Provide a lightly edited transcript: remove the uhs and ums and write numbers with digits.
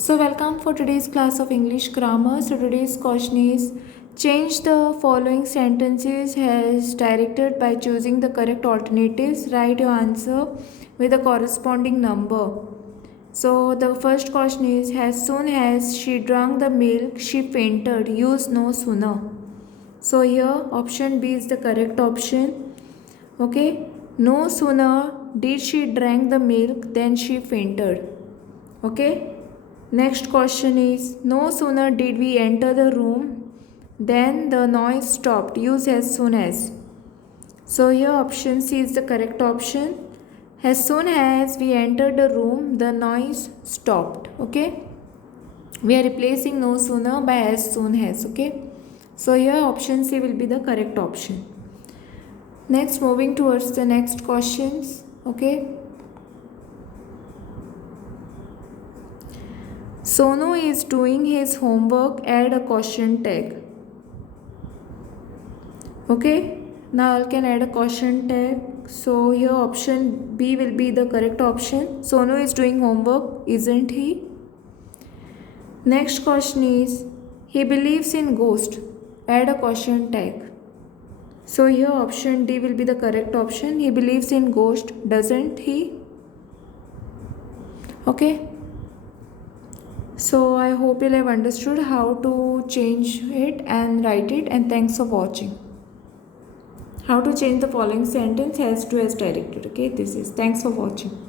So welcome for today's class of English grammar. So today's question is change the following sentences as directed by choosing the correct alternatives. Write your answer with a corresponding number. So the first question is as soon as she drank the milk she fainted. Use no sooner. So here option B is the correct option. Okay. No sooner did she drank the milk than she fainted. Okay. Next question is no sooner did we enter the room than the noise stopped. Use as soon as. So here option C is the correct option. As soon as we entered the room, the noise stopped. Okay. We are replacing no sooner by as soon as. Okay. So here option C will be the correct option. Next, moving towards the next questions. Okay. Sonu is doing his homework. Add a caution tag. Okay, now I can add a caution tag. So here option B will be the correct option. Sonu is doing homework, isn't he? Next question is he believes in ghost. Add a caution tag. So here option D will be the correct option. He believes in ghost, doesn't he? Okay. So I hope you have understood how to change it and write it, and thanks for watching. How to change the following sentence as to as directed. Okay, this is thanks for watching.